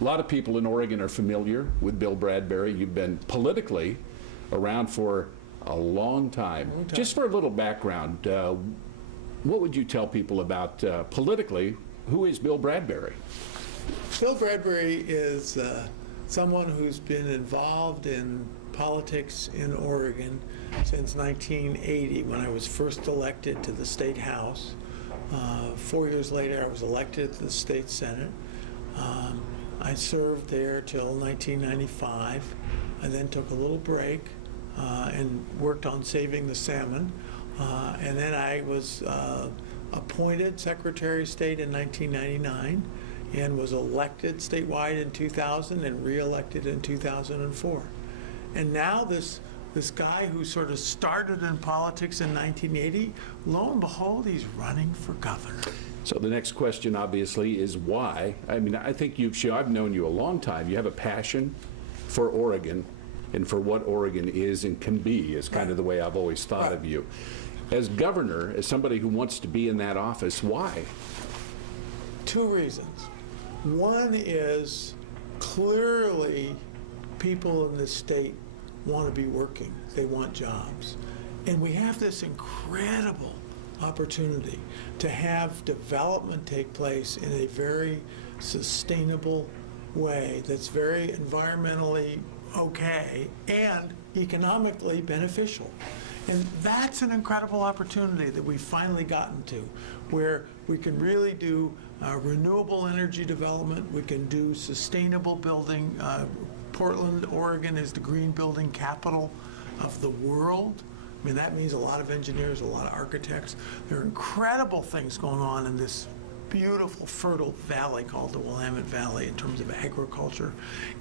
A lot of people in Oregon are familiar with Bill Bradbury. You've been politically around for a long time. Just for a little background, what would you tell people about politically, who is Bill Bradbury? Bill Bradbury is someone who's been involved in politics in Oregon since 1980, when I was first elected to the state house. 4 years later, I was elected to the state senate. I served there till 1995. I then took a little break and worked on saving the salmon. And then I was appointed Secretary of State in 1999 and was elected statewide in 2000 and re-elected in 2004. And now this guy who sort of started in politics in 1980, lo and behold, he's running for governor. So the next question, obviously, is why? I mean, I think I've known you a long time. You have a passion for Oregon and for what Oregon is and can be, is kind of the way I've always thought of you. As governor, as somebody who wants to be in that office, why? Two reasons. One is clearly people in this state want to be working. They want jobs. And we have this incredible opportunity to have development take place in a very sustainable way that's very environmentally okay and economically beneficial. And that's an incredible opportunity that we've finally gotten to, where we can really do renewable energy development, we can do sustainable building. Portland, Oregon is the green building capital of the world. I mean, that means a lot of engineers, a lot of architects. There are incredible things going on in this beautiful, fertile valley called the Willamette Valley in terms of agriculture.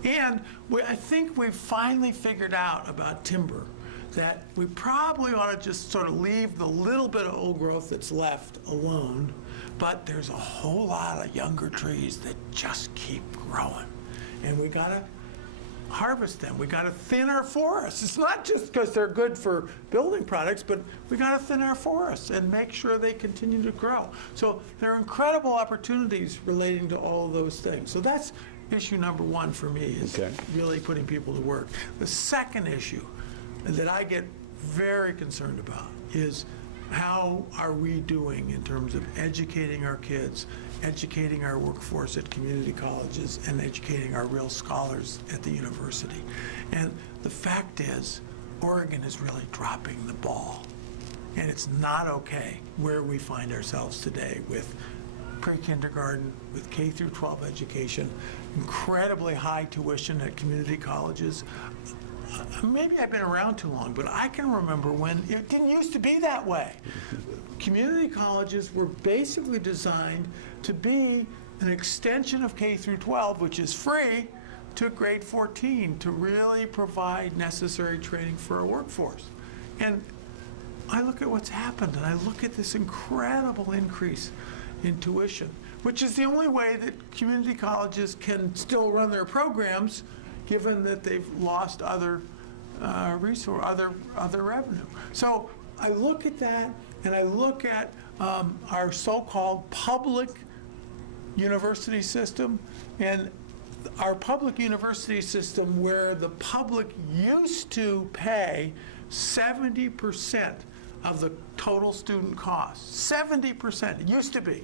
And I think we've finally figured out about timber that we probably ought to just sort of leave the little bit of old growth that's left alone, but there's a whole lot of younger trees that just keep growing. And we gotta harvest them. We got to thin our forests. It's not just because they're good for building products, but we got to thin our forests and make sure they continue to grow. So there are incredible opportunities relating to all of those things. So that's issue number one for me, is really putting people to work. The second issue that I get very concerned about is how are we doing in terms of educating our kids, educating our workforce at community colleges, and educating our real scholars at the university. And the fact is, Oregon is really dropping the ball. And it's not okay where we find ourselves today with pre-kindergarten, with K through 12 education, incredibly high tuition at community colleges. Maybe I've been around too long, but I can remember when it didn't used to be that way. Community colleges were basically designed to be an extension of K through 12, which is free, to grade 14, to really provide necessary training for our workforce. And I look at what's happened, and I look at this incredible increase in tuition, which is the only way that community colleges can still run their programs, given that they've lost other other revenue. So I look at that, and I look at our so-called public university system, and our public university system, where the public used to pay 70% of the total student cost. 70%, it used to be.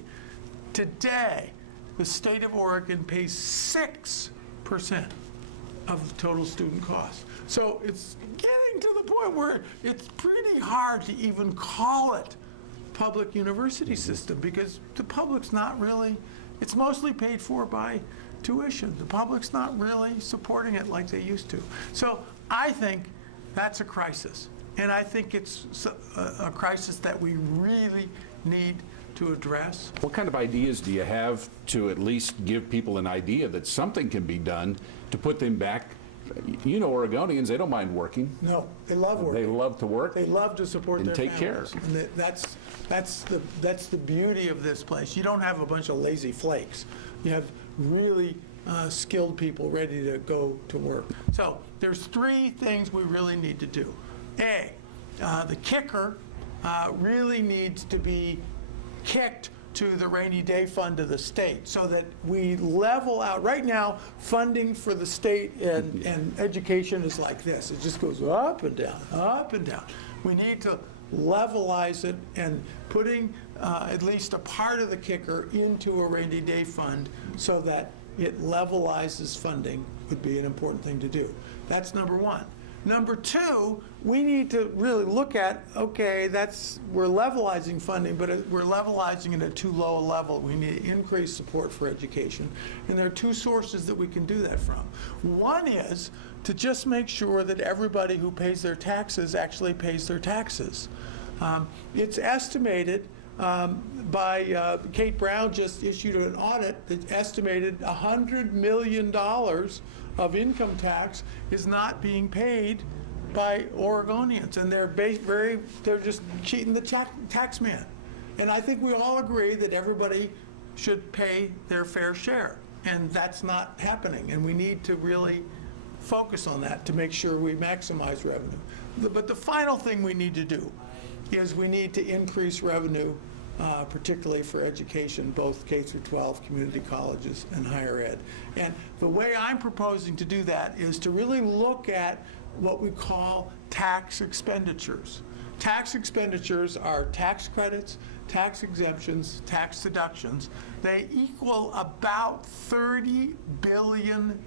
Today, the state of Oregon pays 6% of the total student cost. So it's getting to the point where it's pretty hard to even call it public university system, because the public's not really, it's mostly paid for by tuition. The public's not really supporting it like they used to. So I think that's a crisis. And I think it's a crisis that we really need to address. What kind of ideas do you have to at least give people an idea that something can be done to put them back? You know, Oregonians, they don't mind working. No, they love working. They love to work. They love to support and their take families. care. And that's the beauty of this place. You don't have a bunch of lazy flakes. You have really skilled people ready to go to work. So there's three things we really need to do. A, the kicker really needs to be kicked to the rainy day fund of the state so that we level out. Right now, funding for the state and education is like this. It just goes up and down, up and down. We need to levelize it, and putting at least a part of the kicker into a rainy day fund so that it levelizes funding would be an important thing to do. That's number one. Number two, we need to really look at, okay, we're levelizing funding, but we're levelizing it at too low a level. We need increased support for education. And there are two sources that we can do that from. One is to just make sure that everybody who pays their taxes actually pays their taxes. It's estimated by Kate Brown just issued an audit that estimated $100 million of income tax is not being paid by Oregonians, and they're just cheating the tax man. And I think we all agree that everybody should pay their fair share, and that's not happening, and we need to really focus on that to make sure we maximize revenue. But the final thing we need to do is we need to increase revenue, particularly for education, both K through 12, community colleges, and higher ed. And the way I'm proposing to do that is to really look at what we call tax expenditures. Tax expenditures are tax credits, tax exemptions, tax deductions. They equal about $30 billion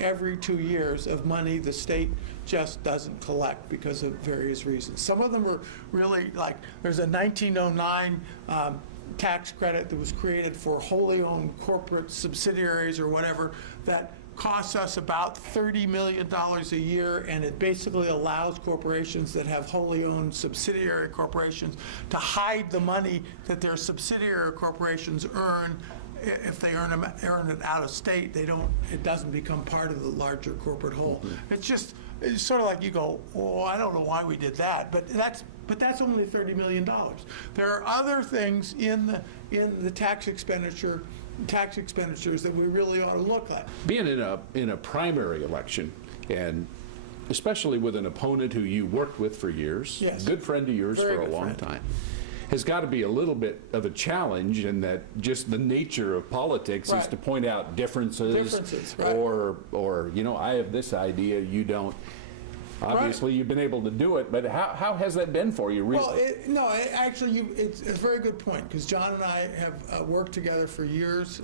every 2 years of money the state just doesn't collect because of various reasons. Some of them are really, like, there's a 1909 tax credit that was created for wholly owned corporate subsidiaries or whatever that costs us about $30 million a year, and it basically allows corporations that have wholly owned subsidiary corporations to hide the money that their subsidiary corporations earn. If they earn it out of state, it doesn't become part of the larger corporate whole. It's sort of like you go, oh, I don't know why we did that, but that's only $30 million. There are other things in the tax expenditures that we really ought to look at. Being in a primary election, and especially with an opponent who you worked with for years, yes, good friend of yours very for a long time, has got to be a little bit of a challenge in that just the nature of politics is to point out differences, right. or I have this idea, you don't. Obviously, you've been able to do it, but how has that been for you, really? Well, it's a very good point, because John and I have worked together for years.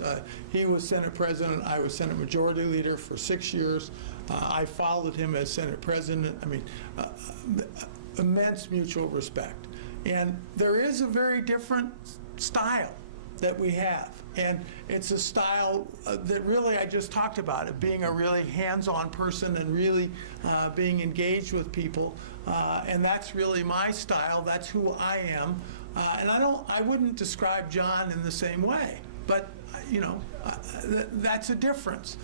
He was Senate President. I was Senate Majority Leader for 6 years. I followed him as Senate President. I mean, immense mutual respect. And there is a very different style that we have. And it's a style that really I just talked about, it being a really hands-on person and really being engaged with people. And that's really my style. That's who I am. And I wouldn't describe John in the same way. But, that's a difference.